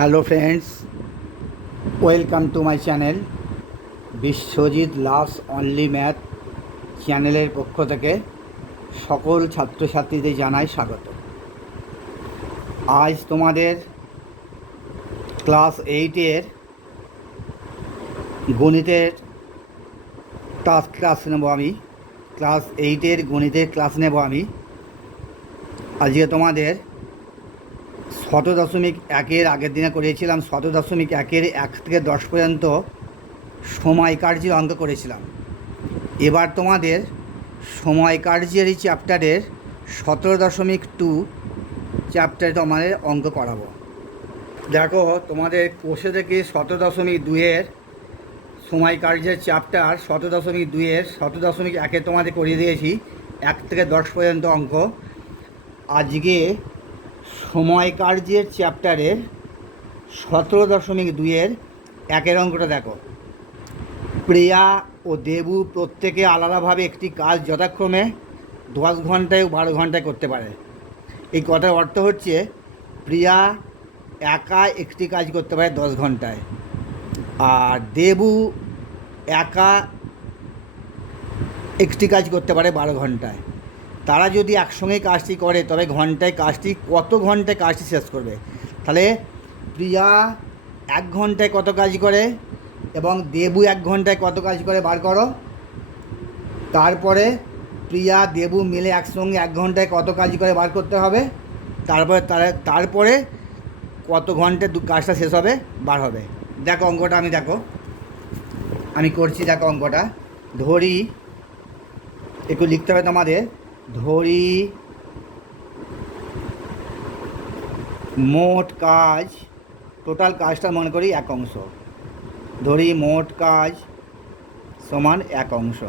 Hello friends, welcome to my channel Biswajit loves only math চ্যানেলের পক্ষ থেকে সকল ছাত্রছাত্রীদের জানাই স্বাগত। আজ তোমাদের ক্লাস 8-এর গণিতের ক্লাস নেব আমি। ক্লাস 8-এর গণিতের ক্লাস নেব আমি। আজকে তোমাদের 17.1-এর আগের দিনে করিয়েছিলাম। 17.1-এর 1 থেকে 10 পর্যন্ত সময় কার্যের অঙ্ক করেছিলাম। এবার তোমাদের সময় কার্যের এই চ্যাপ্টারের 17.2 চ্যাপ্টারে তোমাদের অঙ্ক করাবো। দেখো, তোমাদের কোষে থেকে 17.2-এর সময় কার্যের চ্যাপ্টার 17.2-এর 17.1-এ তোমাদের করিয়ে দিয়েছি 1 থেকে 10 পর্যন্ত অঙ্ক। আজকে সময় কার্যের চ্যাপ্টারের 17.2-এর 1-এর অঙ্কটা দেখো। প্রিয়া ও দেবু প্রত্যেকে আলাদাভাবে একটি কাজ যথাক্রমে 10 ঘন্টায় ও 12 ঘন্টায় করতে পারে। এই কথার অর্থ হচ্ছে প্রিয়া একা একটি কাজ করতে পারে 10 ঘন্টায়, আর দেবু একা একটি কাজ করতে পারে 12 ঘন্টায়। তারা যদি একসঙ্গে কাজটি করে তবে কত ঘন্টায় কাজটি শেষ করবে? তাহলে প্রিয়া 1 ঘন্টায় কত কাজ করে এবং দেবু 1 ঘন্টায় কত কাজ করে বার করো। তারপরে প্রিয়া দেবু মিলে একসঙ্গে 1 ঘন্টায় কত কাজ করে বার করতে হবে। তারপরে কত ঘন্টায় কাজটা শেষ হবে বার হবে। দেখো অঙ্কটা আমি করছি। দেখো অঙ্কটা ধরি, একটু লিখতে হবে তোমাদের। ধরি মোট কাজ, টোটাল কাজটা মনে করি 1 অংশ। ধরি মোট কাজ সমান 1 অংশ।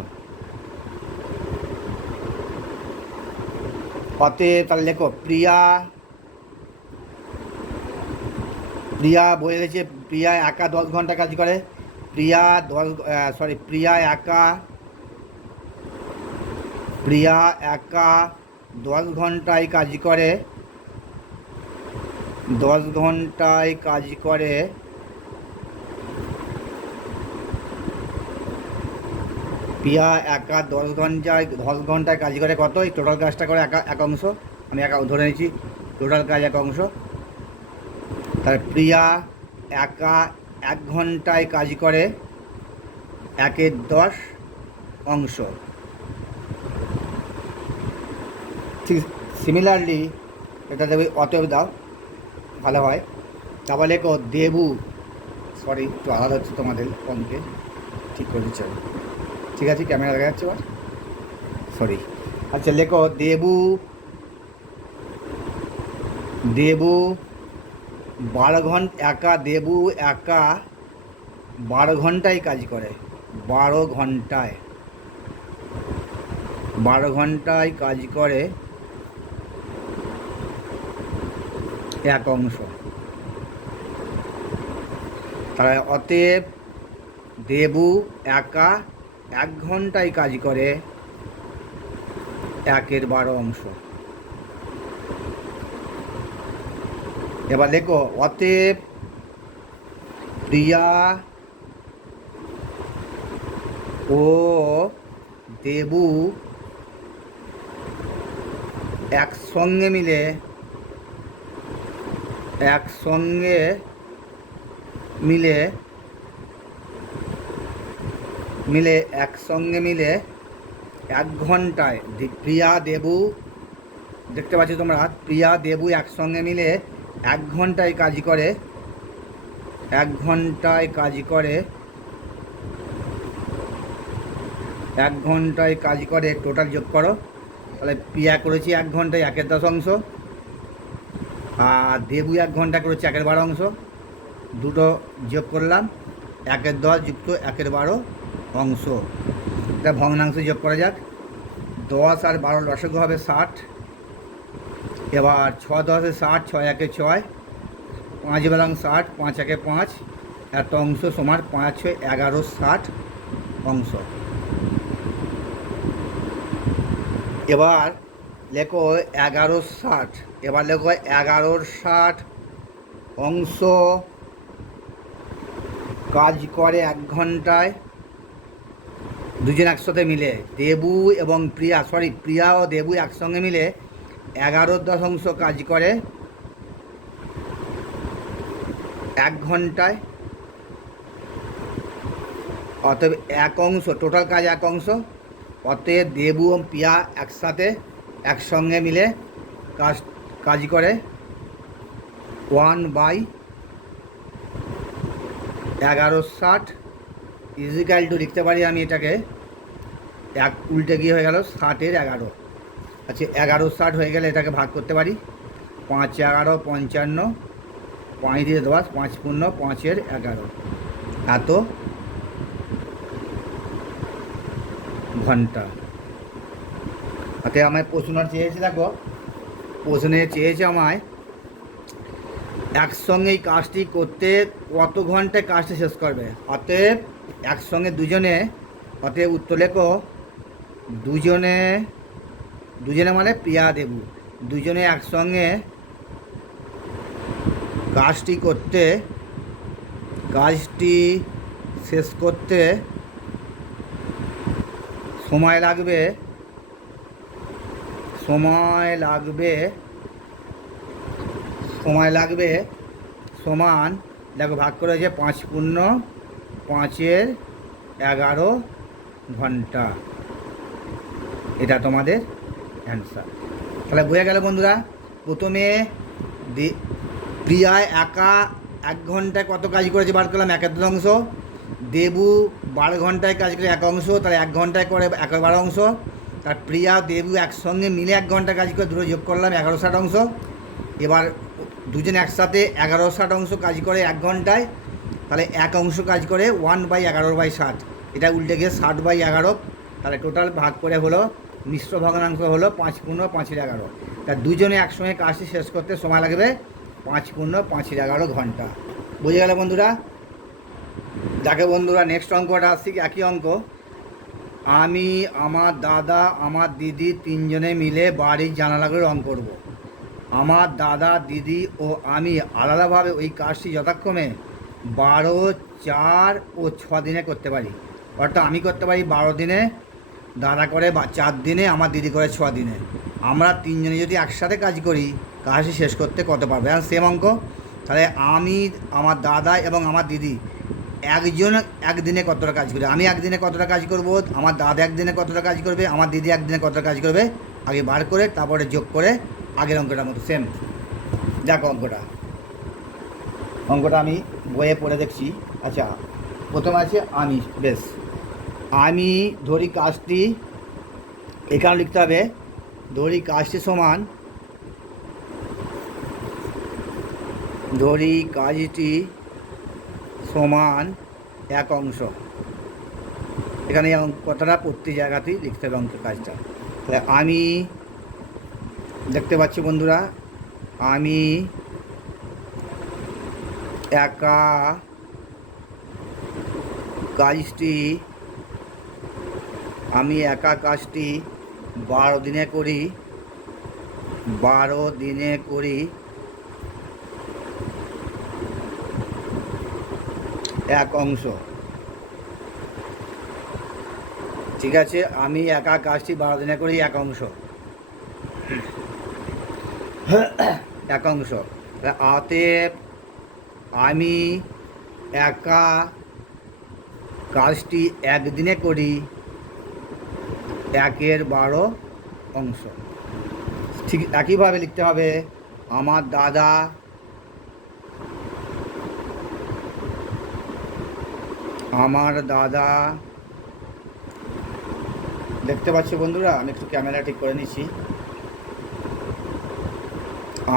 অতএব তাহলে লেখো প্রিয়া বলে গেছে প্রিয়া একা 10 ঘন্টা কাজ করে। প্রিয়া একা 10 ঘন্টায় কাজ করে। 10 ঘন্টায় কাজ করে প্রিয়া একা 10 ঘন্টায় কাজ করে কত? এই টোটাল কাজটা করে 1 অংশ। আমি ধরে নিচ্ছি টোটাল কাজ 1 অংশ। তাহলে প্রিয়া একা 1 ঘন্টায় কাজ করে 1/10 অংশ। ঠিক সিমিলারলি এটা দেবে, অতএব দাও, ভালো হয়। তারপর লেখো দেবু, একটু আলাদা হচ্ছে তোমাদের অঙ্কে, ঠিক করে দিচ্ছি। ঠিক আছে, ক্যামেরা দেখা যাচ্ছে এবার। আচ্ছা লেখো দেবু 12 ঘন্টা দেবু একা 12 ঘন্টায় কাজ করে। 12 ঘন্টায় কাজ করে 1 অংশ। তাহলে অতএব দেবু একা 1 ঘন্টায় কাজ করে 1/12 অংশ। এবার দেখো অতএব প্রিয়া ও দেবু একসঙ্গে মিলে 1 ঘন্টায় প্রিয়া দেবু, দেখতে পাচ্ছ তোমরা, প্রিয়া দেবু একসঙ্গে মিলে 1 ঘন্টায় কাজ করে 1 ঘন্টায় কাজ করে টোটাল যোগ করো। তাহলে প্রিয়া করেছি 1 ঘন্টায় 1/10 অংশ, আর দেবু 1 ঘন্টা করেছে 1/12 অংশ। দুটো যোগ করলাম, 1/10 যুক্ত 1/12 অংশ। এটা ভগ্নাংশ যোগ করা যাক। 10 আর 12 লসাগু হবে 60। এবার 6 10 60, 6 1 6, 5 বেলাং 60, 5 1 5, এত অংশ সমান 5 6 11 60 অংশ। এবার লেখো 11 60। এবার লেখো 11 60 অংশ কাজ করে 1 ঘন্টায়, দুজন একসাথে মিলে। দেবু এবং প্রিয়া, প্রিয়া ও দেবু একসঙ্গে মিলে 11/10 কাজ করে 1 ঘন্টায়। অতএব 1 অংশ, টোটাল কাজ 1 অংশ। অতএব দেবু এবং প্রিয়া একসঙ্গে মিলে কাজ করে 1/1160 ইজিক্যাল টু লিখতে পারি আমি এটাকে, এক উল্টে গিয়ে হয়ে গেল 60-এর 11। আচ্ছা 1160 হয়ে গেলে এটাকে ভাগ করতে পারি 5 11 55, 5 দিয়ে 10, 5 পূর্ণ 5-এর 11, এত ঘন্টা। অতএব আমায় প্রশ্ন চেয়েছে, দেখো প্রশ্নে চেয়েছে আমায় একসঙ্গে এই কাজটি করতে কত ঘন্টায় কাজটি শেষ করবে। অতএব একসঙ্গে দুজনে, অতএব উত্তর লেখো দুজনে মানে প্রিয়া দেবু, দুজনে একসঙ্গে কাজটি শেষ করতে সময় লাগবে সমান, দেখো ভাগ করে হয়েছে 5 পূর্ণ 5-এর 11 ঘন্টা। এটা তোমাদের অ্যান্সার। তাহলে বোঝা গেল বন্ধুরা, প্রথমে প্রিয়া একা 1 ঘন্টায় কত কাজ করেছে বার করলাম, 1/10। দেবু 12 ঘন্টায় কাজ করে 1 অংশ, তাহলে 1 ঘন্টায় করে 1/12 অংশ। তার প্রিয়া দেবু একসঙ্গে মিলে 1 ঘন্টা কাজ করে, দুটো যোগ করলাম 1160 অংশ। এবার দুজন একসাথে 1160 অংশ কাজ করে 1 ঘন্টায়, তাহলে 1 অংশ কাজ করে 1/11/60, এটা উল্টে গিয়ে 60/11। তাহলে টোটাল ভাগ করে হলো মিশ্র ভগ্নাংশ হলো 5 পূর্ণ 5-এর 11। তা দুজনে একসঙ্গে কাজটি শেষ করতে সময় লাগবে 5 পূর্ণ 5-এর 11 ঘন্টা। বুঝে গেল বন্ধুরা? যাকে বন্ধুরা নেক্সট অঙ্কটা আসছি, একই অঙ্ক। আমি, আমার দাদা, আমার দিদি 3 জনে মিলে বাড়ির জানালাগুলো রং করব। আমার দাদা, দিদি ও আমি আলাদাভাবে ওই কাজটি যথাক্রমে 12, 4 ও 6 দিনে করতে পারি। অর্থাৎ আমি করতে পারি 12 দিনে, দাদা করে 4 দিনে, আমার দিদি করে 6 দিনে। আমরা 3 জনে যদি একসাথে কাজ করি, কাজটি শেষ করতে কত পারবে? আর সেম অঙ্ক। তাহলে আমি, আমার দাদা এবং আমার দিদি একজন একদিনে কতটা কাজ করবে, আমি একদিনে কতটা কাজ করব, আমার দাদা একদিনে কতটা কাজ করবে, আমার দিদি একদিনে কতটা কাজ করবে, আগে বার করে তারপরে যোগ করে আগের অঙ্কটার মতো সেম। দেখো অঙ্কটা আমি বইয়ে পড়ে দেখছি। আচ্ছা প্রথমে আছে আমি, বেশ আমি ধরি কাজটি, এখানে লিখতে হবে ধরি কাজটি সমান, ধরি কাজটি সমান 1 অংশ। এখানে কথাটা প্রতি জায়গাতেই লিখতে হবে অঙ্কের কাজটা। তাহলে আমি, দেখতে পাচ্ছি বন্ধুরা, আমি একা কাজটি 12 দিনে করি, 1 অংশ। ঠিক আছে, আমি একা কাজটি 12 দিনে করি 1 অংশ, 1 অংশ। অতএব আমি একা কাজটি 1 দিনে করি 1/12 অংশ। ঠিক একইভাবে লিখতে হবে আমার দাদা দেখতে পাচ্ছি বন্ধুরা, আমি একটু ক্যামেরা ঠিক করে নিচ্ছি।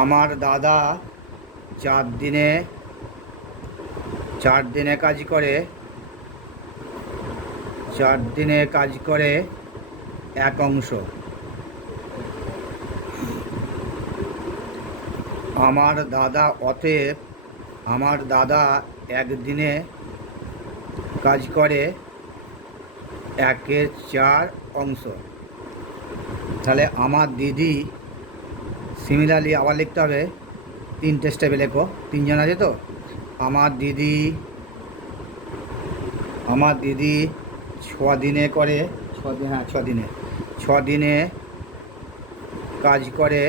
আমার দাদা 4 দিনে কাজ করে 1 অংশ। আমার দাদা, অতএব আমার দাদা 1 দিনে কাজ করে 1/4 অংশ। তাহলে আমার দিদি, সিমিলারলি আবার লিখতে হবে তিনটে স্টেপে লেখো, তিনজন আছে তো। আমার দিদি 6 দিনে করে, 6 দিন, হ্যাঁ 6 দিনে, 6 দিনে কাজ করে,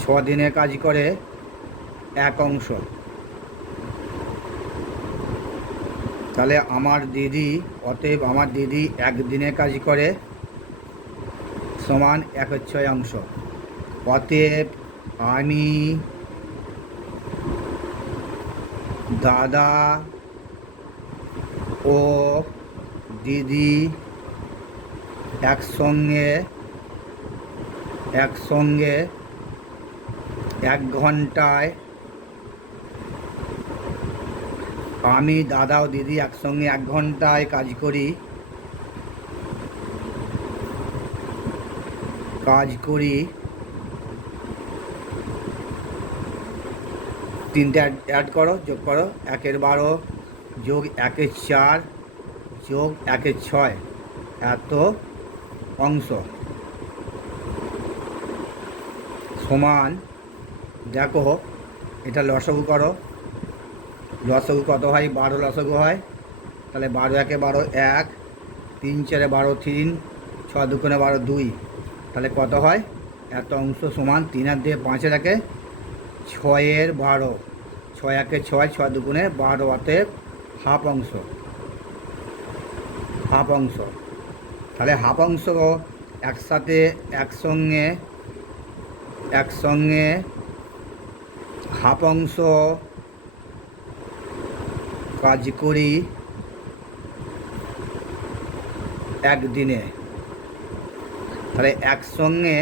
6 দিনে কাজ করে 1 অংশ। তাহলে আমার দিদি, অতএব আমার দিদি 1 দিনে কাজ করে সমান 1/6 অতএব আমি দাদা ও দিদি একসঙ্গে 1 ঘন্টায়, আমি দাদা ও দিদি একসঙ্গে 1 ঘন্টায় কাজ করি, তিনটে অ্যাড করো, যোগ করো, 1/12 যোগ 1/4 যোগ 1/6 এত অংশ সমান, দেখো এটা লসাগু করো, লসাগু কত হয়? 12 লসাগু হয়। তাহলে 12 1 12 1, 3 4 12 3, 6 2 12 2, তাহলে কত হয়? এত অংশ সমান 3 আর 2 5 1 6/12, 6 1 6, 6 2 12, অতএব হাফ অংশ। তাহলে হাফ অংশ একসাথে একসঙ্গে হাফ অংশ কাজ করি 1 দিনে। তাহলে একসঙ্গে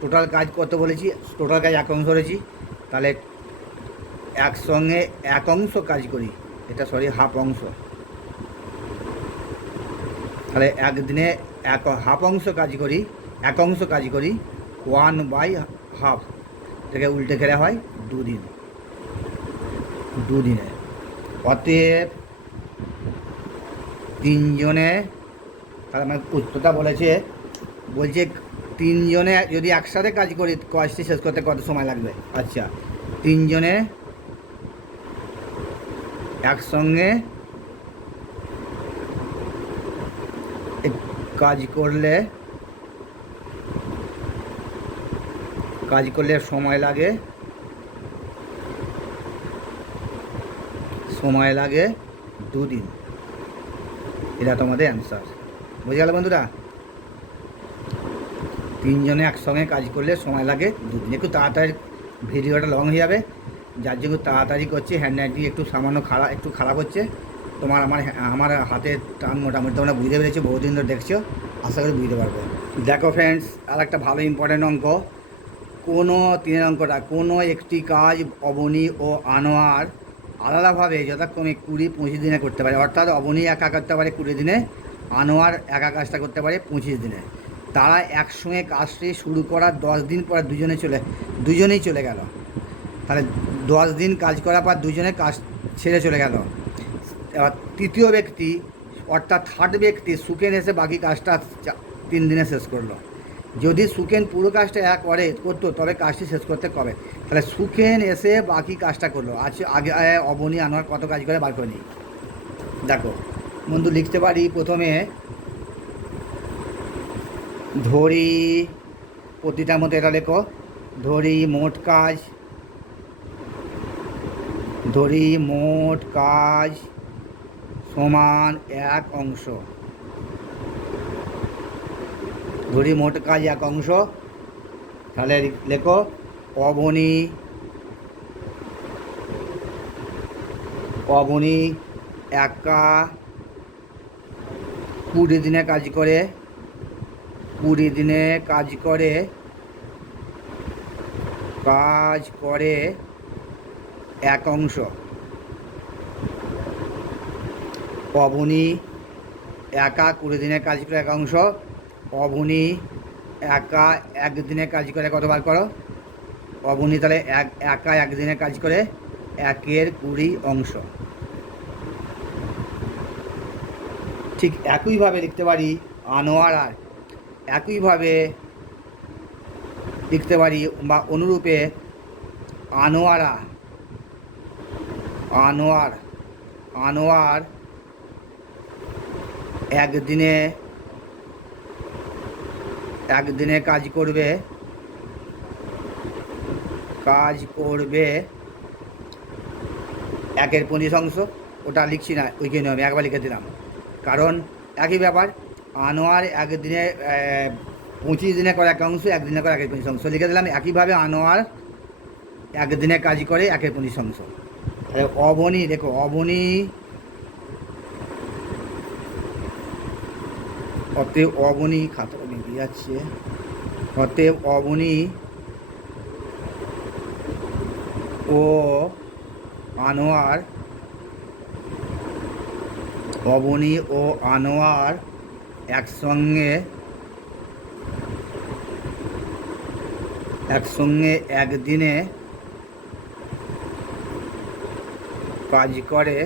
টোটাল কাজ কত বলেছি? টোটাল কাজ 1 অংশ ধরেছি, তাহলে একসঙ্গে 1 অংশ কাজ করি, এটা হাফ অংশ। তাহলে 1 দিনে হাফ অংশ কাজ করি, 1 অংশ কাজ করি 1/2, এটাকে উল্টে খেলে হয় 2 দিন, 2 দিনে। অতএব 3 জনে, তাহলে আমার উত্তরটা বলছে 3 জনে যদি একসাথে কাজ করি কাজটি শেষ করতে কত সময় লাগবে? আচ্ছা, 3 জনে একসঙ্গে কাজ করলে সময় লাগে 2 দিন। এটা তোমাদের অ্যান্সার। বুঝে গেল বন্ধুরা? 3 জনে একসঙ্গে কাজ করলে সময় লাগে 2 দিন। একটু তাড়াতাড়ি, ভিডিওটা লং হয়ে যাবে, যার জন্য তাড়াতাড়ি করছি। হ্যান্ড রাইটিং একটু সামান্য খারাপ হচ্ছে। আমার হাতের টান মোটামুটি তোমরা বুঝতে পেরেছো, বহুদিন ধরে দেখছো, আশা করি বুঝতে পারবে। দেখো ফ্রেন্ডস, আর একটা ভালো ইম্পর্ট্যান্ট অঙ্ক, কোনো 3 অঙ্কটা, কোনো একটি কাজ অবনী ও আনোয়ার আলাদাভাবে যথাক্রমে 20-25 দিনে করতে পারে। অর্থাৎ অবনী একা করতে পারে 20 দিনে, আনোয়ার একা কাজটা করতে পারে 25 দিনে। তারা একসঙ্গে কাজটি শুরু করার 10 দিন পর দুজনেই চলে গেল। তাহলে 10 দিন কাজ করার পর দুজনে কাজ ছেড়ে চলে গেল। এবার তৃতীয় ব্যক্তি, অর্থাৎ থার্ড ব্যক্তি সুকেন এসে বাকি কাজটা 3 দিনে শেষ করলো। যদি সুকেন পুরো কাজটা করতো, তবে কাজটি শেষ করতে কবে? তাহলে সুকেন এসে বাকি কাজটা করলো। আগে অবনী আনোয়ার কত কাজ করে বার করে নিই। দেখো বন্ধু, লিখতে পারি প্রথমে ধরি, প্রতিটার মধ্যে এটা লেখো, ধরি মোট কাজ সমান 1 অংশ। ধরি মোট কাজ 1 অংশ। তাহলে লেখো অবনী একা 20 দিনে কাজ করে, 20 দিনে কাজ করে 1 অংশ। অবনী একা 20 দিনে কাজ করে 1 অংশ। অবনী একা 1 দিনে কাজ করে কতবার করো? অবনী তাহলে একা 1 দিনে কাজ করে 1/20 অংশ। ঠিক একইভাবে লিখতে পারি আনোয়ার, আর একইভাবে লিখতে পারি বা অনুরূপে আনোয়ারা, আনোয়ার, আনোয়ার একদিনে কাজ করবে, একের 25 অংশ। ওটা লিখছি না, ওইখানে আমি একবার লিখে দিলাম, কারণ একই ব্যাপার। আনোয়ার একদিনে 25 দিনে করে এক অংশ, একদিনে করে একের 25 অংশ লিখে দিলাম। একইভাবে আনোয়ার একদিনে কাজ করে একের 25 অংশ। তাহলে অবনী, দেখো অবনী, অতএব অবনী, খাতাটা বেরিয়ে যাচ্ছে, অতএব অবনী ও আনোয়ার, অবনী ও আনোয়ার একসঙ্গে একদিনে কাজ করে,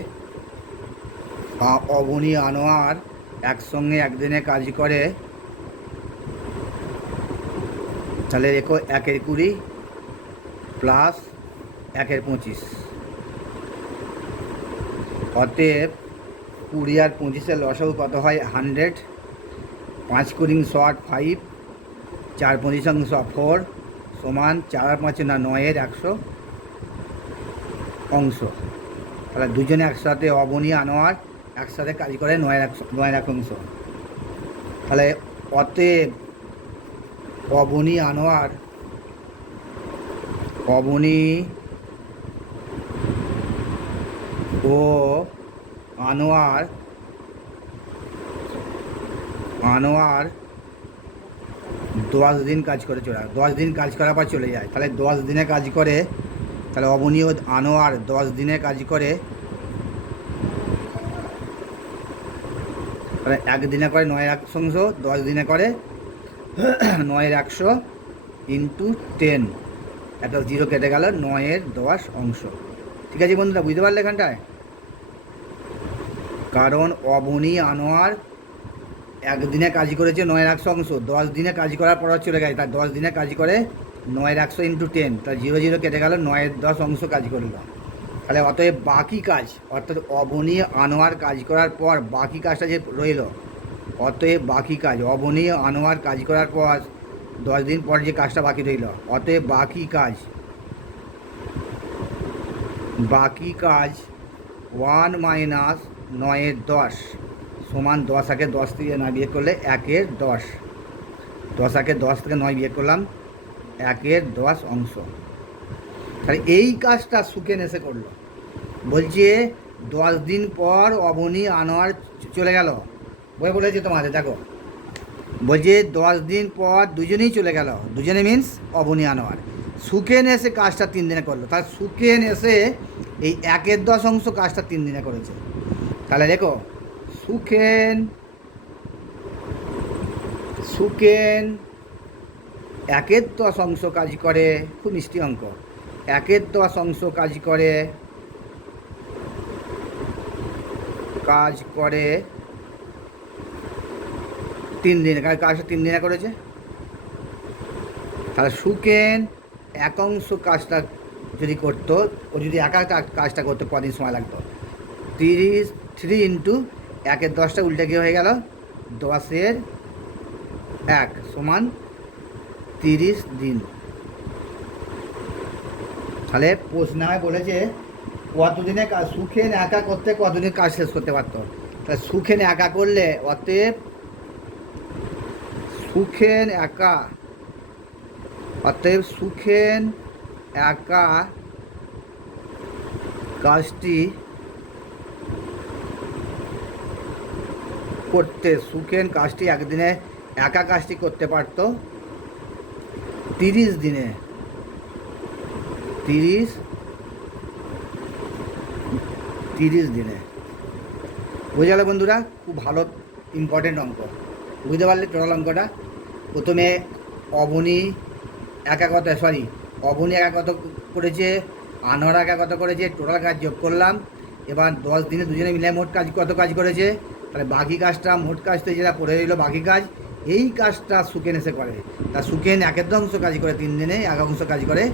অবনী আনোয়ার একসঙ্গে একদিনে কাজ করে। তাহলে দেখো 1 এর 20 প্লাস 1 এর 25, অতএব 20 আর 25-এর লসাগু কত হয়? 100। 5 কুড়িং শর্ট 5, 4 25 অংশ 4 সমান 4 আর 5 না 9-এর 100 অংশ। তাহলে দুজনে একসাথে, অবনী আনোয়ার একসাথে কাজ করে 9-এর 1 অংশ। তাহলে অতএব অবনী আনোয়ার, অবনী ও আনোয়ার 10 দিন কাজ করে চলে, 10 দিন কাজ করার পর চলে যায়। তাহলে 10 দিনে কাজ করে, তাহলে অবনী ও আনোয়ার 10 দিনে কাজ করে, তাহলে 1 দিনে করে 9-এর 1 অংশ, 10 দিনে করে 9-এর 100 ইন্টু 10, একটা 0 কেটে গেল, 9-এর 10 অংশ। ঠিক আছে বন্ধুরা, বুঝতে পারলে এখানটায়? কারণ অবনী আনোয়ার একদিনে কাজ করেছে 9-এর 100 অংশ, 10 দিনে কাজ করার পর চলে গেছে, তার 10 দিনে কাজ করে 9-এর 100 ইন্টু 10, তার 0 0 কেটে গেল, 9-এর 10 অংশ কাজ করল। তাহলে অতএব বাকি কাজ, অর্থাৎ অবনী আনোয়ার কাজ করার পর বাকি কাজটা যে রইল, অতএব বাকি কাজ, অবনী আনোয়ার কাজ করার পর 10 দিন পর যে কাজটা বাকি রইল, অতএব বাকি কাজ 1 মাইনাস 9-এর 10 সমান 10 আগে 10 থেকে 9 বিয়োগ করলে 1-এর 10, 10 আগে 10 থেকে 9 বিয়োগ করলাম 1-এর 10 অংশ। তাহলে এই কাজটা সুকেন এসে করলো, বলছে 10 দিন পর অবনী আনোয়ার চলে গেল, বই বলেছে তোমাদের, দেখো বলছে 10 দিন পর দুজনেই চলে গেল, দুজনে মিন্স অবনী আনোয়ার। সুকেন এসে কাজটা 3 দিনে করলো, তার সুকেন এসে এই 1-এর 10 অংশ কাজটা 3 দিনে করেছে। তাহলে দেখো সুকেন 1-এর 10 অংশ কাজ করে, খুব মিষ্টি অঙ্ক, 1-এর 10 অংশ কাজ করে 3 দিনে, কাজটা 3 দিনে করেছে। তাহলে সুকেন 1 অংশ কাজটা যদি করতো, ও যদি একা কাজটা করতো কদিন সময় লাগতো? 3 ইন্টু 1-এর 10টা উল্টে গিয়ে হয়ে গেল 10-এর 1 সমান 30 দিন। তাহলে প্রশ্নায় বলেছে কতদিনে কাজ, সুখেন একা করতে কতদিন কাজ শেষ করতে পারতো? তাহলে সুখেন একা করলে, অতএব সুখেন একা কাজটি করতে, সুখেন কাজটি একদিনে একা কাজটি করতে পারতো 30 দিনে, 30 দিনে। বুঝে গেল বন্ধুরা? খুব ভালো ইম্পর্টেন্ট অঙ্ক, বুঝতে পারলে টোটাল অঙ্কটা? প্রথমে অবনী একা কত করেছে, আনোয়ার একা কত করেছে, টোটাল কাজ যোগ করলাম। এবার 10 দিনে দুজনে মিলে মোট কাজ কত কাজ করেছে, তাহলে বাকি কাজটা, মোট কাজ তো যেটা পড়ে রইল বাকি কাজ, এই কাজটা সুকেন এসে করে। তা সুকেন 1-এর 10 অংশ কাজ করে 3 দিনে, 1 অংশ কাজ করে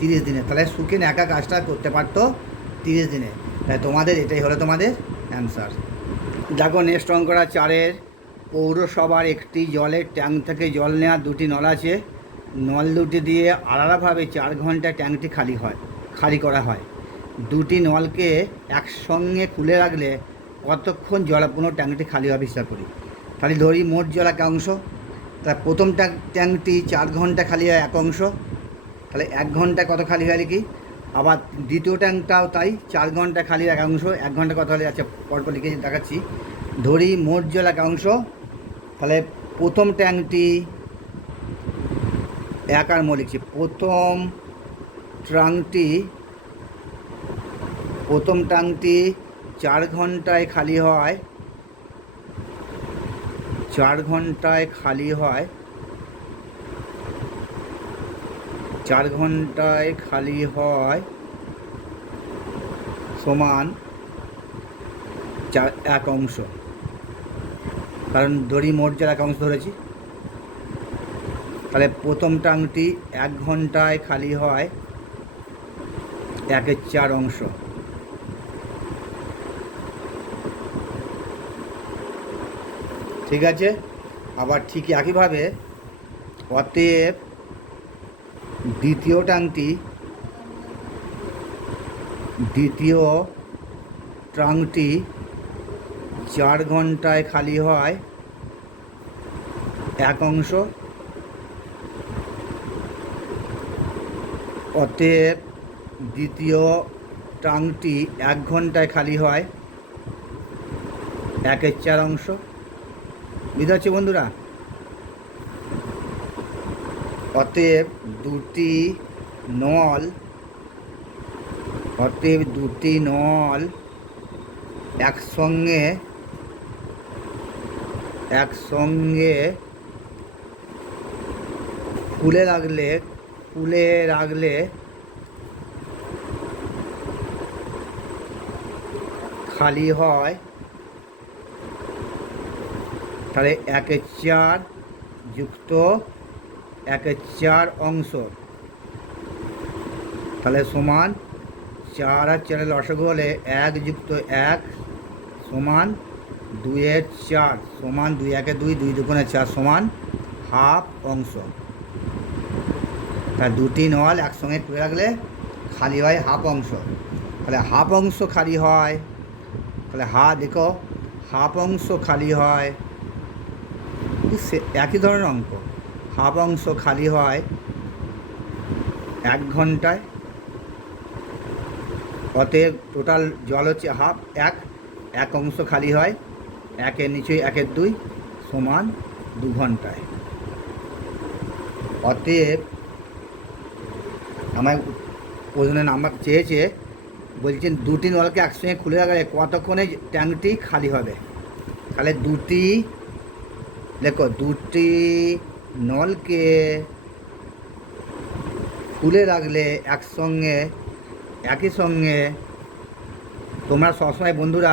30 দিনে। তাহলে সুখেন একা কাজটা করতে পারতো 30 দিনে। তাই তোমাদের এটাই হলো তোমাদের অ্যান্সার। দেখো নেক্সট অঙ্কটা 4-এর, পৌরসভার একটি জলের ট্যাঙ্ক থেকে জল নেওয়ার 2টি নল আছে। নল দুটি দিয়ে আলাদাভাবে 4 ঘন্টায় ট্যাঙ্কটি খালি করা হয়। 2টি নলকে একসঙ্গে খুলে রাখলে কতক্ষণ জলাপূর্ণ ট্যাঙ্কটি খালি হবে হিসাব করি। তাহলে ধরি মোট জল এক অংশ, তা প্রথম ট্যাঙ্কটি 4 ঘন্টা খালি হয় 1 অংশ, তাহলে 1 ঘন্টায় কত খালি হয় কি। আবার দ্বিতীয় ট্যাঙ্কটাও তাই 4 ঘন্টা খালি 1 অংশ, 1 ঘন্টা কত হলে আচ্ছা পরপর লিখে দেখাচ্ছি। ধরি মোট জল 1 অংশ, তাহলে প্রথম ট্যাঙ্কটি 1 আর মো লিখছি। প্রথম ট্যাঙ্কটি 4 ঘন্টায় খালি হয়, 4 ঘন্টায় খালি হয়, 4 ঘন্টায় খালি হয় সমান 1 অংশ, কারণ ধরি মোট জল 1 অংশ ধরেছি। তাহলে প্রথম ট্যাঙ্কটি 1 ঘন্টায় খালি হয় 1/4 অংশ। ঠিক আছে। আবার ঠিক একইভাবে অতএব দ্বিতীয় ট্যাঙ্কটি 4 ঘন্টায় খালি হয় 1 অংশ। অতএব দ্বিতীয় ট্যাঙ্কটি 1 ঘন্টায় খালি হয় 1/4 অংশ। বুঝতে পারছি বন্ধুরা? অতএব দুটি নল একসঙ্গে খুলে রাখলে খালি হয়, তাহলে 1/4 যুক্ত 1/4 অংশ, তাহলে সমান 4 আর 4 লসাগু হলে 1 যুক্ত 1 সমান 2/4 সমান 2 1 2 2 2 4 সমান হাফ অংশ। তা 2টি নল একসঙ্গে খুলে রাখলে খালি হয় হাফ অংশ। তাহলে হাফ অংশ খালি হয়, তাহলে দেখো হাফ অংশ খালি হয়, একই ধরনের অঙ্ক। হাফ অংশ খালি হয় 1 ঘন্টায়। অতএব টোটাল জল হচ্ছে হাফ, 1 অংশ খালি হয় 1-এর নিচে 1-এর 2 সমান 2 ঘন্টায়। অতএব আমার প্রশ্নের নাম্বার চেয়েছে, বলছেন 2টি নলকে একসঙ্গে খুলে রাখলে কতক্ষণে ট্যাঙ্কটি খালি হবে। তাহলে 2টি নলকে খুলে রাখলে একই সঙ্গে তোমরা সবসময় বন্ধুরা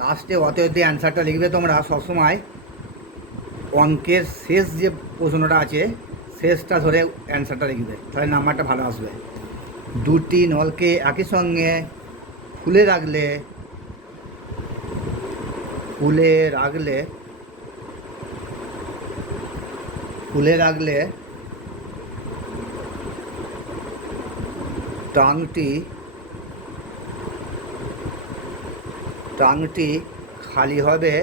লাস্টে অতএব দিয়ে অ্যান্সারটা লিখবে। তোমরা সবসময় অঙ্কের শেষ যে প্রশ্নটা আছে শেষটা ধরে অ্যান্সারটা লিখবে, তাহলে নাম্বারটা ভালো আসবে। 2টি নলকে একই সঙ্গে খুলে রাখলে ট্যাঙ্কটি খালি হবে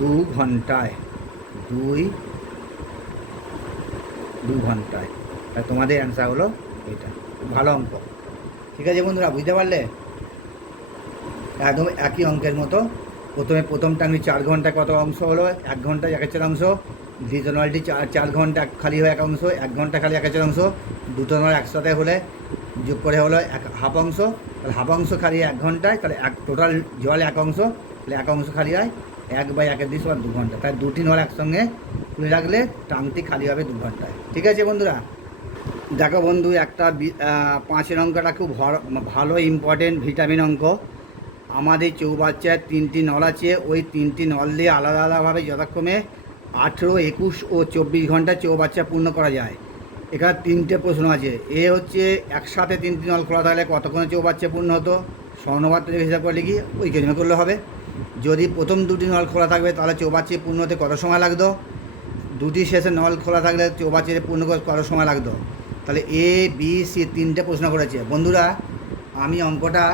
2 ঘন্টায়। 2 ঘন্টায়। আর তোমাদের অ্যান্সার হলো এটা। ভালো অঙ্ক। ঠিক আছে বন্ধুরা, বুঝতে পারলে? একদম একই অঙ্কের মতো। প্রথম ট্যাঙ্কটি 4 ঘন্টায় কত অংশ হলো? 1 ঘন্টায় 1/4 অংশ। দ্বিতীয় নলটি 4 ঘন্টা খালি হয় 1 অংশ, 1 ঘন্টা খালি 1/4 অংশ। দুটো নল একসাথে হলে যোগ করে হলো হাফ অংশ। তাহলে হাফ অংশ খালি 1 ঘন্টায়, তাহলে টোটাল জল 1 অংশ, তাহলে 1 অংশ খালি হয় 1/1 সমান 2 ঘন্টা। তাই 2টি নল একসঙ্গে খুলে রাখলে ট্যাঙ্কটি খালি হবে 2 ঘন্টায়। ঠিক আছে বন্ধুরা? দেখো বন্ধু, একটা 5-এর অঙ্কটা খুব ভালো ইম্পর্টেন্ট ভিটামিন অঙ্ক। আমাদের চৌবাচ্চায় 3টি নল আছে, ওই 3টি নল দিয়ে আলাদাভাবে যথাক্রমে 18, 21 ও 24 ঘন্টা চৌবাচ্চা পূর্ণ করা যায়? এখানে 3টে প্রশ্ন আছে। এ হচ্ছে একসাথে 3টি নল খোলা থাকলে কতক্ষণে চৌবাচ্চা পূর্ণ হতো? স্বর্ণবাদ থেকে হিসাব করে লিখি ওই কেজমে করলে হবে। যদি প্রথম 2টি নল খোলা থাকবে তাহলে চৌবাচ্চা পূর্ণ হতে কত সময় লাগতো? 2টি শেষে নল খোলা থাকলে চৌবাচ্চা পূর্ণ করতে কত সময় লাগতো? তাহলে এ বি সি 3টে প্রশ্ন করেছে। বন্ধুরা আমি অঙ্কটা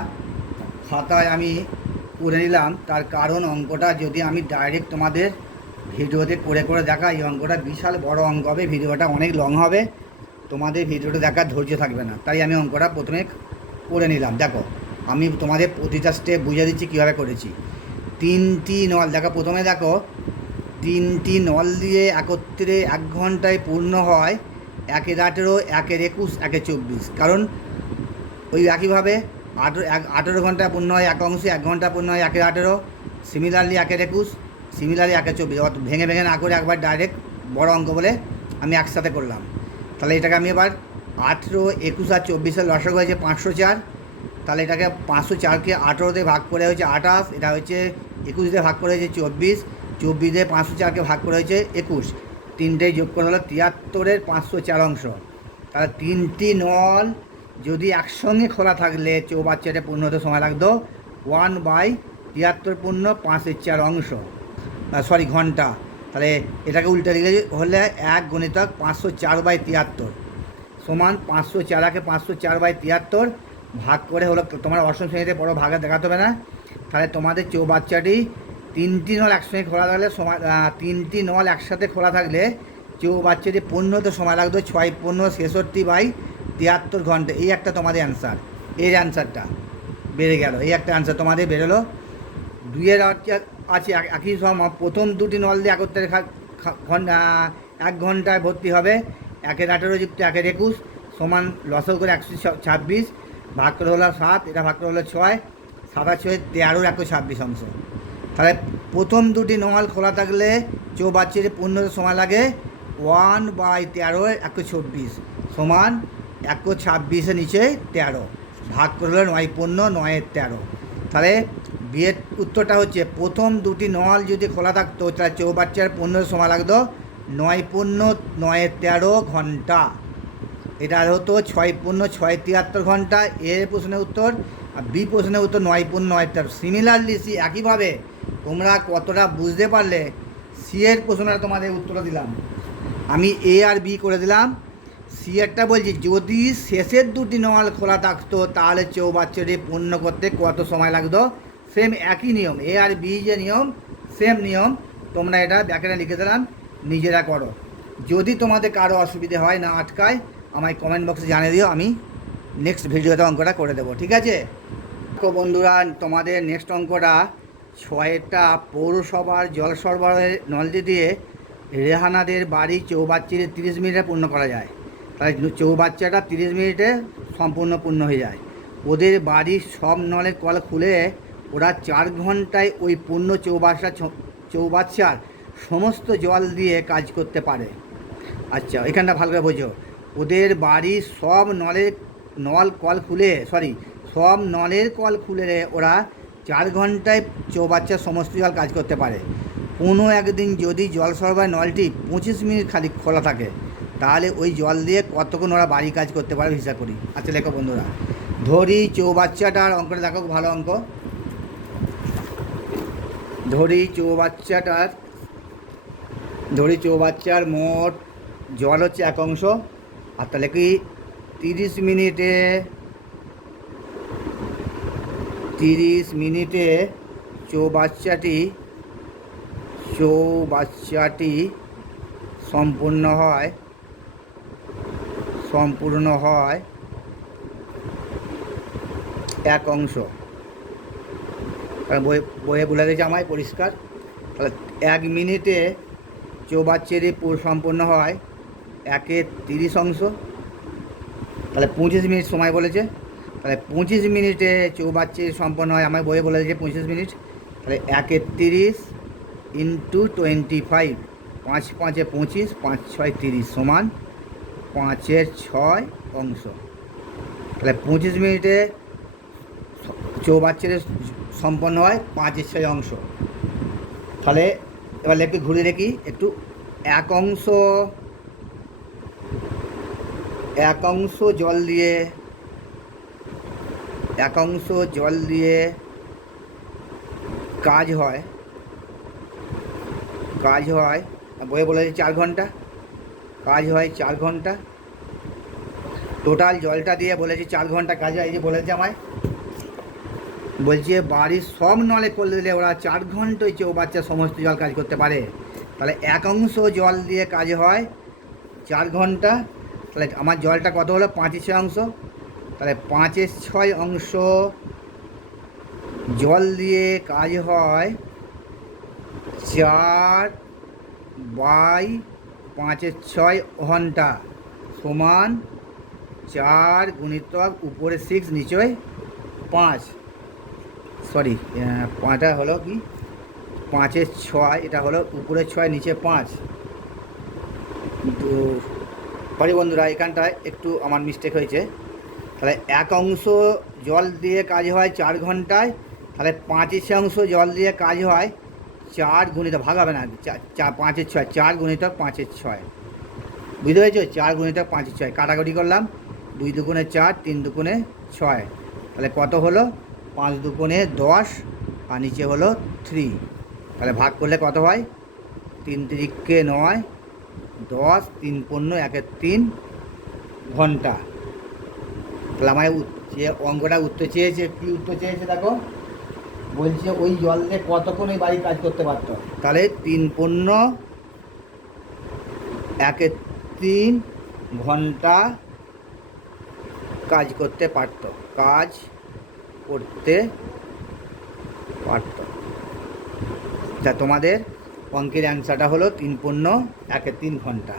খাতায় আমি করে নিলাম, তার কারণ অঙ্কটা যদি আমি ডাইরেক্ট তোমাদের ভিডিওতে করে করে দেখাই, অঙ্কটা বিশাল বড় অঙ্ক হবে, ভিডিওটা অনেক লং হবে, তোমাদের ভিডিওটা দেখার ধৈর্য থাকবে না। তাই আমি অঙ্কটা প্রথমে করে নিলাম। দেখো আমি তোমাদের প্রতিটা স্টেপ বুঝিয়ে দিচ্ছি কীভাবে করেছি। 3টি নল দেখো, প্রথমে দেখো 3টি নল দিয়ে একত্রে 1 ঘন্টায় পূর্ণ হয় 1-এর 18, 1-এর 21, 1-এর 24। কারণ ওই একইভাবে 18 ঘন্টা পূর্ণ হয় 1 অংশে, 1 ঘন্টা পূর্ণ হয় 1-এর 18, সিমিলারলি 1-এর 21, সিমিলারলি 1-এর 24। ভেঙে ভেঙে না করে একবার ডাইরেক্ট বড় অঙ্ক বলে আমি একসাথে করলাম। তাহলে এটাকে আমি এবার 18, 21 আর 24-এর লসাগু হয়েছে 504। তাহলে এটাকে 504কে 18 দিয়ে ভাগ করে হয়েছে 28, এটা হচ্ছে 21 দিয়ে ভাগ করে হয়েছে 24, 24 দিয়ে 504কে ভাগ করে হয়েছে 21, 3টেই যোগ করে হলো 73-এর 504 অংশ। তাহলে 3টি নল যদি একসঙ্গে খোলা থাকলে চৌবাচ্চাটা পূর্ণ হতে সময় লাগতো 1/73 পূর্ণ 5/4 অংশ, সরি ঘন্টা। তাহলে এটাকে উল্টে দিলে হলে 1 গুণিতক 504/73 সমান 504কে 504/73 ভাগ করে হলো, তোমার অষ্টম শ্রেণীতে বড় ভাগে দেখাতে হবে না। তাহলে তোমাদের চৌবাচ্চাটি 3টি নল একসঙ্গে খোলা থাকলে সময় 3টি নল একসাথে খোলা থাকলে চৌবাচ্চাটি পূর্ণ হতে সময় লাগতো 6/65/73 ঘন্টা। এই একটা তোমাদের অ্যান্সার, এর অ্যান্সারটা বেড়ে গেল, এই একটা অ্যান্সার তোমাদের বেরোলো। 2-এর আছে একই সময় প্রথম 2টি নল দিয়ে একত্রে 1 ঘন্টায় ভর্তি হবে 1-এর 18 যুক্ত 1-এর 21 সমান লসাগু করে 126 ভাগ করে হলো 7, এটা ভাগ করে হলো 6, 7 আর 6 13, 126 অংশ। তাহলে প্রথম 2টি নল খোলা থাকলে চৌবাচ্চাটি পূর্ণ হতে সময় লাগে 1/13 126 সমান 126-এর নিচে 13 ভাগ করে হলো 9 পূর্ণ 9-এর 13। তাহলে বিয়ের উত্তরটা হচ্ছে প্রথম 2টি নল যদি খোলা থাকতো তাহলে চৌবাচ্চার পূর্ণ সময় লাগতো 9 পূর্ণ 9-এর 13 ঘন্টা। এটা হতো 6 পূর্ণ 6/73 ঘন্টা এর প্রশ্নের উত্তর। আর বি প্রশ্নের উত্তর 9 পূর্ণ 9-এর 13। সিমিলারলি সি একইভাবে তোমরা কতটা বুঝতে পারলে সি এর প্রশ্নটা তোমাদের উত্তর দিলাম, আমি এ আর বি করে দিলাম। সি এরটা বলছি যদি শেষের 2টি নল খোলা থাকতো তাহলে চৌবাচ্চাটি পূর্ণ করতে কত সময় লাগতো? সেম একই নিয়ম, এ আর বি যে নিয়ম সেম নিয়ম, তোমরা এটা ব্যাকেটে লিখে দিলাম, নিজেরা করো। যদি তোমাদের কারো অসুবিধে হয় না আটকায় আমায় কমেন্ট বক্সে জানিয়ে দিও, আমি নেক্সট ভিডিওতে অঙ্কটা করে দেবো, ঠিক আছে? তো বন্ধুরা তোমাদের নেক্সট অঙ্কটা 6টা পৌরসভার জল সরবরাহের নলটি দিয়ে রেহানাদের বাড়ি চৌবাচ্চাটি 30 মিনিটে পূর্ণ করা যায়। তাই চৌবাচ্চাটা 30 মিনিটে সম্পূর্ণ পূর্ণ হয়ে যায়। ওদের বাড়ির সব নলের কল খুলে ওরা 4 ঘন্টায় ওই পূর্ণ চৌবাচ্চার সমস্ত জল দিয়ে কাজ করতে পারে। আচ্ছা এখানটা ভালো করে বোঝো, ওদের বাড়ির সব নলের কল খুলে ওরা 4 ঘন্টায় চৌবাচ্চার সমস্ত জল কাজ করতে পারে। কোনো একদিন যদি জল সরবরাহ নলটি 25 মিনিট খালি খোলা থাকে তাহলে ওই জল দিয়ে কতক্ষণ ওরা বাড়ি কাজ করতে পারে হিসাব করি। আচ্ছা লেখো বন্ধুরা, ধরি চৌবাচ্চাটার অঙ্কটা দেখো, ভালো অঙ্ক। ধরি চৌবাচ্চার মোট জল হচ্ছে 1 অংশ। আর তাহলে কি 30 মিনিটে চৌবাচ্চাটি সম্পূর্ণ হয় 1 অংশ। বইয়ে বলে দিয়েছে আমায় পরিষ্কার। তাহলে 1 মিনিটে চৌবাচ্চাটি সম্পূর্ণ হয় 1-এর 30 অংশ। তাহলে 25 মিনিট সময় বলেছে। তাহলে 25 মিনিটে চৌবাচ্চাটি সম্পন্ন হয়, আমার বইয়ে বলে দিয়েছে 25 মিনিট। তাহলে 1-এর 30 ইন্টু 25, 5 5 25, 5 6 30 সমান 5-এর 6 অংশ। তাহলে 25 মিনিটে চৌবাচ্চাটি সম্পন্ন হয় 5-এর 6 অংশ। তাহলে এবার একটু ঘুরে দেখি, একটু এক অংশ জল দিয়ে কাজ হয় বইয়ে বলেছে 4 ঘন্টা, কাজ হয় 4 ঘন্টা। টোটাল জলটা দিয়ে বলেছে 4 ঘন্টা কাজ হয়। এই যে বলেছে আমায়, বলছে বাড়ির সব নলে করলে দিলে ওরা 4 ঘন্টায় চৌবাচ্চা সমস্ত জল কাজ করতে পারে। তাহলে এক অংশ জল দিয়ে কাজ হয় 4 ঘন্টা। তাহলে আমার জলটা কত হলো? 5/6 অংশ। তাহলে 5/6 অংশ জল দিয়ে কাজ হয় 4/5/6 ঘন্টা সমান 4 গুণিতক উপরে 6 নিচে 5, সরি 5টা হলো কি 5/6, এটা হলো উপরে 6 নিচে 5। কিন্তু সরি বন্ধুরা, এখানটায় একটু আমার মিস্টেক হয়েছে। তাহলে এক অংশ জল দিয়ে কাজ হয় 4 ঘন্টায়, তাহলে 5/6 অংশ জল দিয়ে কাজ হয় 4 গুণিতক, ভাগ হবে না, 5/6, 4 গুণিতক 5/6, বুঝতে পেরেছো? 4 গুণিতক 5/6 কাটাকাটি করলাম, 2 দুগুণে 4, 3 দুগুণে 6, তাহলে কত হলো? 5 দুগুণে 10 আর নিচে হলো 3। তাহলে ভাগ করলে কত হয়? 3 তিরিকে 9, 10, 3 পূর্ণ 1/3 ঘন্টা। তাহলে আমায় যে অঙ্কটা উত্তর চেয়েছে, কী উত্তর চেয়েছে দেখো, বলছে ওই জল দিয়ে কতক্ষণ ওই বাড়ি কাজ করতে পারত। তাহলে 3 পূর্ণ 1/3 ঘন্টা কাজ করতে পারত। তা তোমাদের অঙ্কের অ্যান্সারটা হলো 3 পূর্ণ 1/3 ঘন্টা।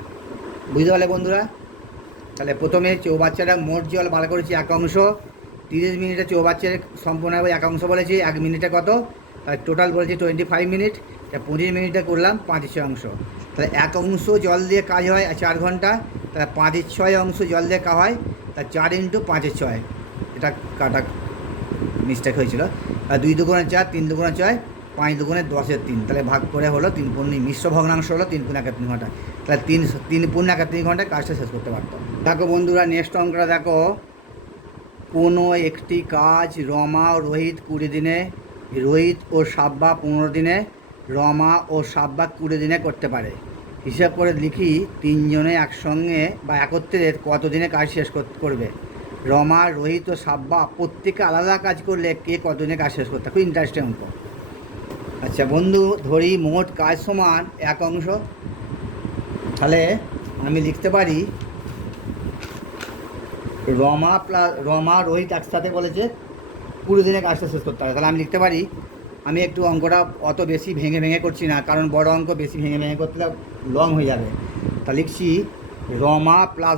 বুঝতে পারলে বন্ধুরা? তাহলে প্রথমে চৌবাচ্চাটা মোট জল বার করেছি 1 অংশ, 30 মিনিটে চৌবাচ্চার সম্পূর্ণ হবে 1 অংশ বলেছি, 1 মিনিটে কত? তাহলে টোটাল বলেছি 25 মিনিট, তা 25 মিনিটে করলাম 5/6 অংশ। তাহলে 1 অংশ জল দিয়ে কাজ হয় 4 ঘন্টা, তাহলে 5/6 অংশ জল দিয়ে কাজ হয়, তা 4 × 5/6, এটা কাটা মিস্টেক হয়েছিল। আর 2 দুগুণে 4, 3 দুগুণে 6, 5 দুগুণে 10/3, তাহলে ভাগ করে হলো 3 পূর্ণ, মিশ্র ভগ্নাংশ হলো 3 পূর্ণ 1/3 ঘন্টা। তাহলে 3 পূর্ণ 1/3 ঘন্টায় কাজটা শেষ করতে পারতাম। দেখো বন্ধুরা, নেক্সট অঙ্কটা দেখো, কোনো একটি কাজ রমা ও রোহিত 20 দিনে, রোহিত ও সাব্বা 15 দিনে, রমা ও সাব্বা 20 দিনে করতে পারে। হিসাব করে লিখি, 3 জনে একসঙ্গে বা একত্রে কত দিনে কাজ শেষ করবে? রমা, রোহিত ও সাব্বা প্রত্যেকে আলাদা কাজ করলে কে কত দিনে কাজ শেষ করতে? খুব ইন্টারেস্টিং অঙ্ক। আচ্ছা বন্ধু, ধরি মোট কাজ সমান 1 অংশ। তাহলে আমি লিখতে পারি রমা রোহিত একসাথে বলেছে 20 দিনে কাজটা শেষ করতে হবে। তাহলে আমি লিখতে পারি, আমি একটু অঙ্কটা অত বেশি ভেঙে করছি না, কারণ বড় অঙ্ক বেশি ভেঙে করতে লং হয়ে যাবে। তা লিখছি রমা প্লাস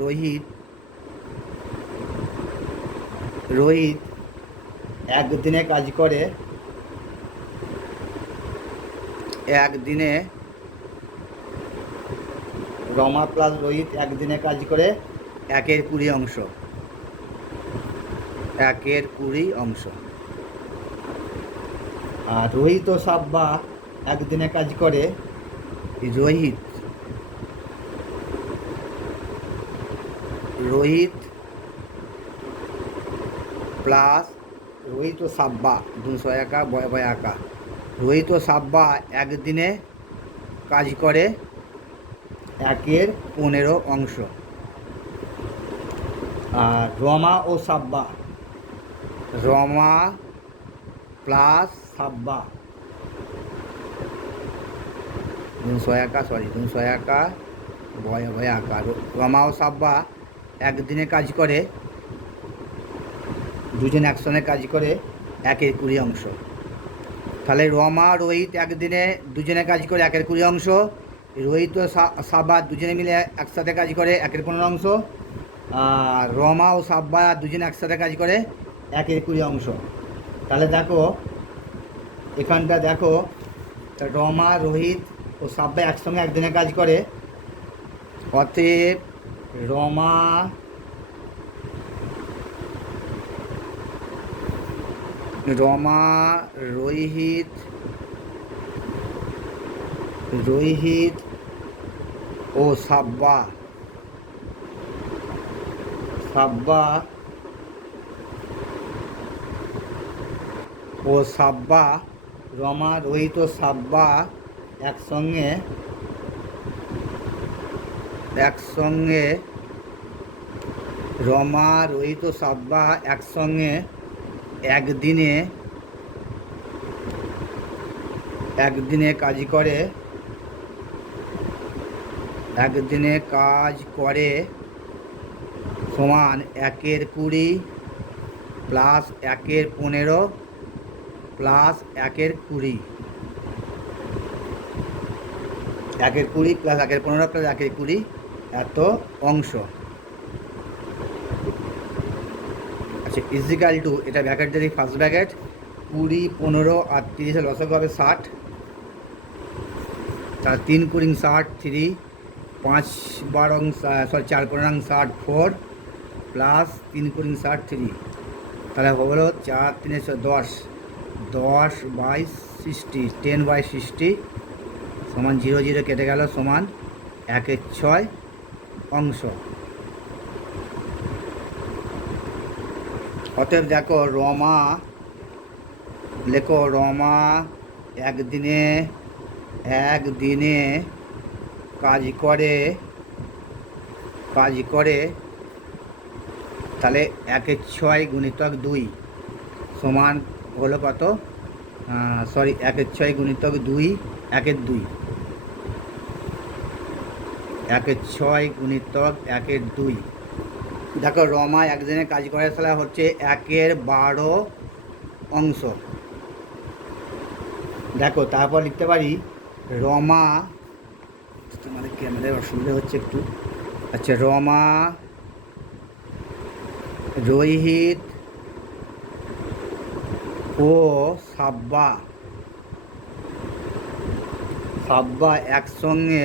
রোহিত, রোহিত একদিনে কাজ করে, একদিনে রমা প্লাস রোহিত একদিনে কাজ করে 1/20 অংশ, 1/20 অংশ। আর রোহিত ও সাব্বা একদিনে কাজ করে, রোহিত প্লাস রোহিত ও সাব্বা 200 একা বয় আঁকা, রোহিত ও সাব্বা একদিনে কাজ করে 1/15 অংশ। আর রমা ও সাব্বা, রমা প্লাস সাব্বা 200 একা বয় আঁকা, রমা ও সাব্বা একদিনে কাজ করে, দুজন একসঙ্গে কাজ করে 1/20 অংশ। তাহলে রমা রোহিত একদিনে দুজনে কাজ করে 1/20 অংশ, রোহিত ও সাব্বা দুজনে মিলে একসাথে কাজ করে 1/15 অংশ, আর রমা ও সাব্বা দুজনে একসাথে কাজ করে 1/20 অংশ। তাহলে দেখো এখানটা দেখো, রমা রোহিত ও সাব্বা একসঙ্গে একদিনে কাজ করে, অতএব রমা রোহিত রোহিত ও সাব্বা রমা রোহিত ও সাব্বা একসঙ্গে রমা রোহিত ও সাব্বা একসঙ্গে একদিনে কাজ করে সমান 1/20 প্লাস 1/15 প্লাস 1/20 1/20 প্লাস 1/15 প্লাস 1/20 এত অংশ। আচ্ছা ইজিক্যাল টু, এটা ব্র্যাকেট যদি ফার্স্ট ব্র্যাকেট 20, 15 আর 30 লসক হবে 60, তাহলে 3 কুড়ি 60 3, 5 12 4 15 60 4 প্লাস 3 কুড়ি 60 3, তাহলে হলো 4 3 10 বাই 60 10 বাই 60 সমান 0 0 কেটে গেল সমান 1/6 অংশ। অতএব দেখো রমা একদিনে কাজ করে তাহলে 1/6 গুণিতক 2 সমান হলো কত, 1/6 গুণিতক 2 1/2, 1/6 গুণিতক 1/2। দেখো রমা একদিনে কাজ করে তাহলে হচ্ছে 1/12 অংশ। দেখো তারপর লিখতে পারি রমা, তোমাদের ক্যামেরায় অসুবিধা হচ্ছে একটু। আচ্ছা রমা রোহিত ও সাব্বা একসঙ্গে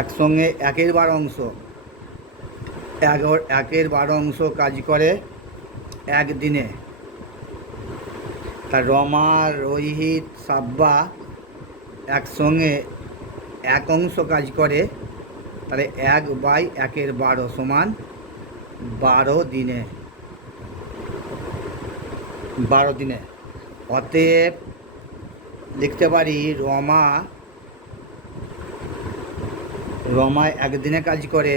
1/12 অংশ 1/12 অংশ কাজ করে একদিনে। তা রমা রোহিত সাব্বা একসঙ্গে 1 অংশ কাজ করে, তাহলে 1/1/12 সমান 12 দিনে। অতএব লিখতে পারি রমা একদিনে কাজ করে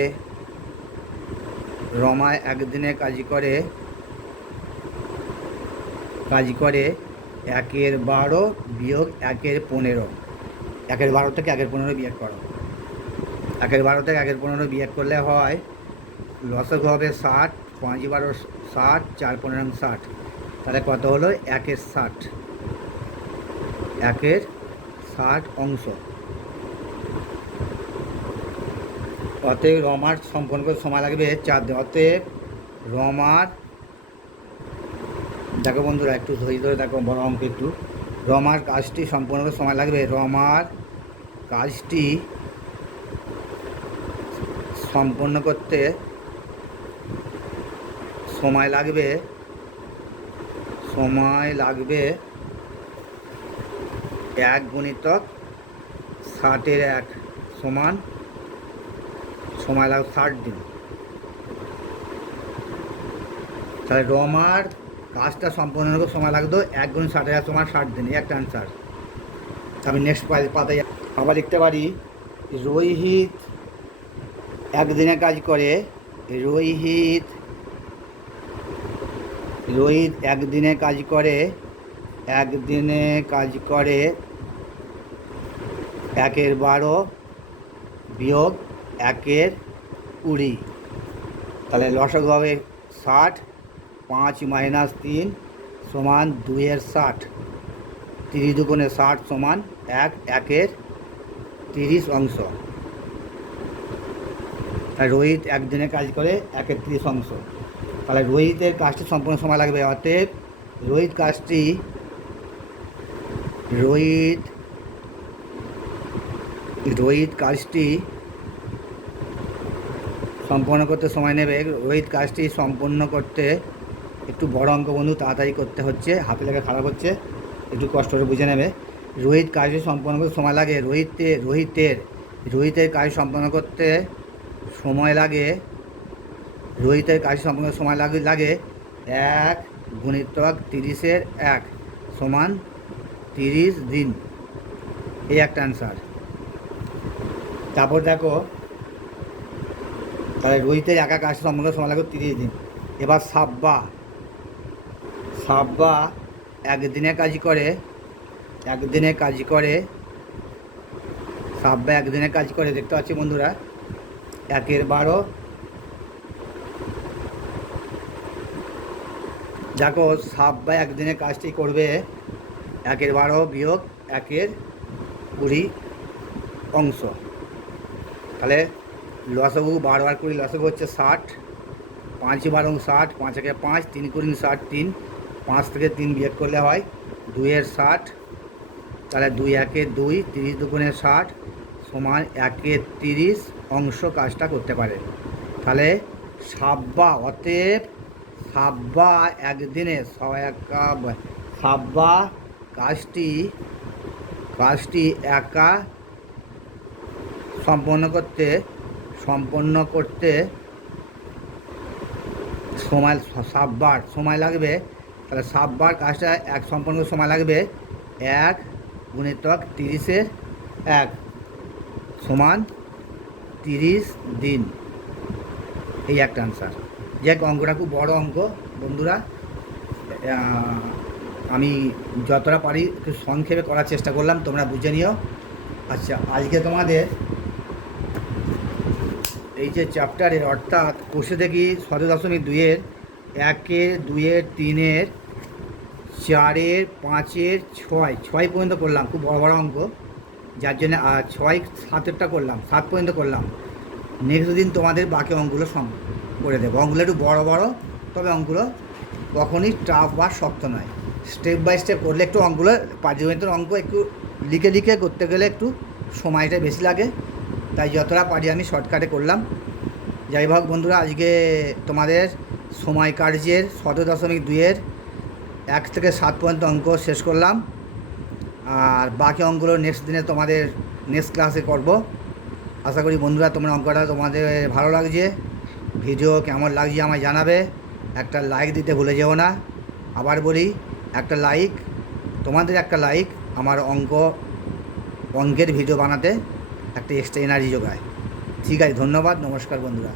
1/12 বিয়োগ 1/15, 1/12 থেকে 1/15 বিয়োগ করো, 1/12 থেকে 1/15 বিয়োগ করলে হয় লসগু হবে 60, 5 12 60, 4 15 60, তাহলে কত হলো 1/60 অংশ। অতএব রমার সম্পন্ন করতে সময় লাগবে 4 দিন। অতএব রমার, দেখো বন্ধুরা একটু ধরে দেখো বড় অঙ্ক একটু, রমার কাজটি সম্পূর্ণ করতে সময় লাগবে, রমার কাজটি সম্পন্ন করতে সময় লাগবে 1 গুণিতক 60/1 সমান সময় লাগবে 60 দিন। তাহলে রমার কাজটা সম্পূর্ণ করতে সময় লাগতো 1 গুণ 60,000 সমান 60 দিন, একটা অ্যান্সার। আমি নেক্সট পাতায় আবার লিখতে পারি রোহিত একদিনে কাজ করে, রোহিত একদিনে কাজ করে 1/12 বিয়োগ 1/20, তাহলে লসগু হবে 60, 5 - 3 সমান 2/60, 30 দুগুণে 60 সমান 1/30 অংশ। তাই রোহিত একদিনে কাজ করে 1/30 অংশ, তাহলে রোহিতের কাজটি সম্পূর্ণ সময় লাগবে। অতএব রোহিত কাজটি সম্পন্ন করতে সময় নেবে। রোহিত কাজটি সম্পন্ন করতে একটু বড় অঙ্ক বন্ধু, তাড়াতাড়ি করতে হচ্ছে, হাতে লেখা খারাপ হচ্ছে, একটু কষ্ট করে বুঝে নেবে। রোহিত কাজটি সম্পন্ন করতে সময় লাগে রোহিতের কাজ সম্পন্ন করতে সময় লাগে রোহিতের কাজ সম্পন্ন করতে সময় লাগে 1 × 30 সমান 30 দিন। এই একটা অ্যান্সার। তারপর দেখো, তাহলে রোহিতের একা কাজ সম্পন্ন করতে সময় লাগে 30 দিন। এবার সাব্বা একদিনে কাজ করে সাব্বা একদিনে কাজ করে দেখতে পাচ্ছি বন্ধুরা 1/12। দেখো সাব্বা একদিনে কাজটি করবে 1/12 বিয়োগ 1/20 অংশ। তাহলে লসাগু 12 আর 20 লসাগু হচ্ছে 60, 5 × 12 60, 5 × 5, 3 × 60 3, 5 থেকে 3 বিয়োগ করলে হয় 2/60। তাহলে 2 × 1 = 2, 30 × 2 = 60 সমান 1/30 অংশ কাজটা করতে পারে। তাহলে অতএব সাব্বা একদিনে সাব্বা কাজটি একা সম্পন্ন করতে সাব্বার সময় লাগবে। তাহলে সাব্বার কাজটা সম্পন্ন করতে সময় লাগবে 1 × 30 সমান 30 দিন। এই একটা আনসার। যে অঙ্কটা খুব বড় অঙ্ক বন্ধুরা, আমি যতটা পারি একটু সংক্ষেপে করার চেষ্টা করলাম, তোমরা বুঝে নিও। আচ্ছা, আজকে তোমাদের এই যে চ্যাপ্টারের অর্থাৎ কোষে দেখি 17.2-এর 1-এর 2-এর 3-এর 4-এর 5-এর 6 পর্যন্ত করলাম। খুব বড় বড় অঙ্ক, যার জন্য 6-7-এরটা করলাম, 7 পর্যন্ত করলাম। নেক্সট দিন তোমাদের বাকি অঙ্কগুলো করে দেবো। অঙ্কগুলো একটু বড় বড়, তবে অঙ্কগুলো কখনই টাফ বা শক্ত নয়। স্টেপ বাই স্টেপ করলে একটু অঙ্কগুলো পাটিগণিতের অঙ্ক একটু লিখে করতে গেলে একটু সময়টা বেশি লাগে, তাই যতটা পারি আমি শর্টকাটে করলাম। যাই হোক বন্ধুরা, আজকে তোমাদের সময় কার্যের 17.2-এর 1 থেকে 7 পর্যন্ত অঙ্ক শেষ করলাম। আর বাকি অঙ্কগুলো নেক্সট দিনে তোমাদের নেক্সট ক্লাসে করব। আশা করি বন্ধুরা তোমরা অঙ্কটা তোমাদের ভালো লাগছে। ভিডিও কেমন লাগছে আমায় জানাবে। একটা লাইক দিতে ভুলে যেও না। আবার বলি, তোমাদের একটা লাইক আমার অঙ্কের ভিডিও বানাতে একটা এক্সট্রা এনার্জি যোগায়। ঠিক আছে, ধন্যবাদ, নমস্কার বন্ধুরা।